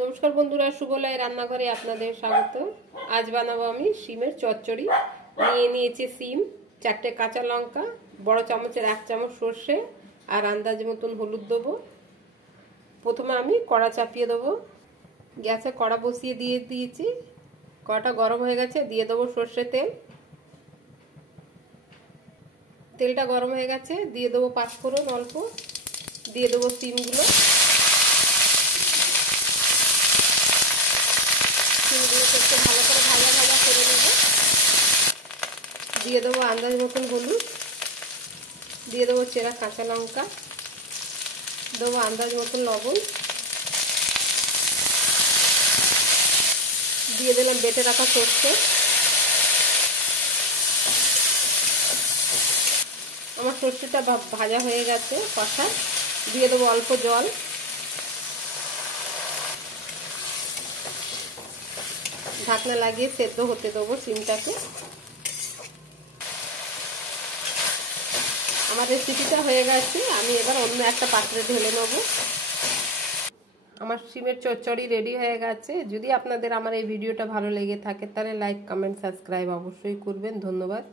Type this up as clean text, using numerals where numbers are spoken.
নমস্কার বন্ধুরা, সুবলয় রান্নাঘরে আপনাদের স্বাগত। আজ বানাবো আমি শিমের চচ্চড়ি। নিয়ে নিয়েছি শিম, 4টে কাঁচা লঙ্কা, বড় চামচের 1 চামচ সর্ষে আর আন্দাজ মতন হলুদ দেবো। প্রথমে আমি কড়া চাপিয়ে দেবো। গ্যাসে কড়া বসিয়ে দিয়েছি। কড়াটা গরম হয়ে গেছে, দিয়ে দেবো সর্ষে তেল। তেলটা গরম হয়ে গেছে, দিয়ে দেবো পাঁচফোড়ন অল্প, দিয়ে দেবো শিমগুলো। শিমগুলোকে একটু ভালো করে ভাজা ভাজা করে নেব। দিয়ে দেবো আন্দাজ মতন হলুদ, দিয়ে দেবো চেরা কাঁচা লঙ্কা, দেবো আন্দাজ মতন লবণ, দিয়ে দিলাম বেটে রাখা সর্ষে। আমার সর্ষেটা ভাজা হয়ে গেছে কষা, দিয়ে দেবো অল্প জল। ঢাকনা লাগিয়ে সেদ্ধ হতে দেবো শিমটাকে। আমার রেসিপিটা হয়ে গেছে, আমি এবার অন্য একটা পাত্রে ঢেলে নেব। আমার শিমের চচ্চড়ি রেডি হয়ে গেছে। যদি আপনাদের আমার এই ভিডিওটা ভালো লেগে থাকে তাহলে লাইক, কমেন্ট, সাবস্ক্রাইব অবশ্যই করবেন। ধন্যবাদ।